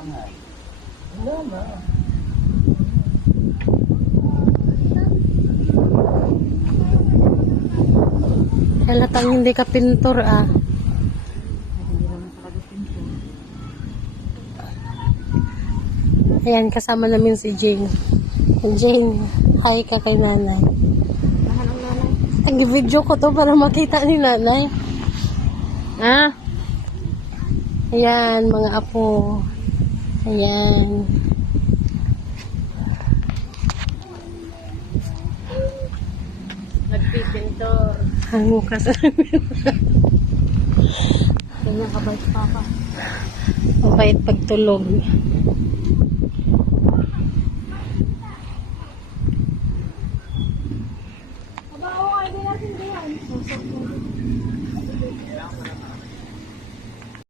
Wala na. Halatang hindi ka pintor ah. Hindi naman sa pinto. Ayan, kasama namin si Jing. Jing, hi ka kay nanay. Mahal ang nanay. Nag-video ko to para makita ni nanay. Ah? Ayan, mga apo. Ayan. Nagpipintor. Hango ka sa Ganyan kabait papa. mabait pagtulog.